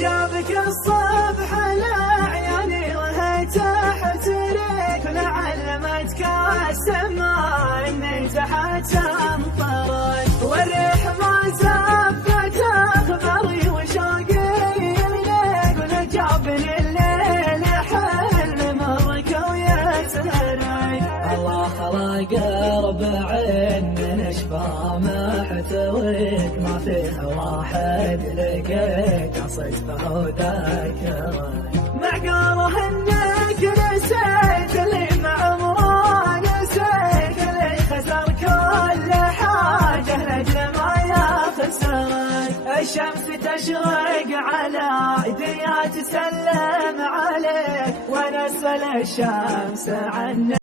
جابك الصبح لعياني وهي تحترك، ولعلمتك السماء اني تحت امطرك، والريح ما زفت اخباري وشوقي اليك، ولجابني الليل حلم الركوية سهرك. الله خلق ربعين من اشباه محتويك، ما فيها واحد لقيت قصد وذاكرك. معقوله انك نسيت اللي معمره نسيت، اللي خسر كل حاجه لاجل ما يخسرك. الشمس تشرق على ايديا تسلم عليك، وانا اسال الشمس عنك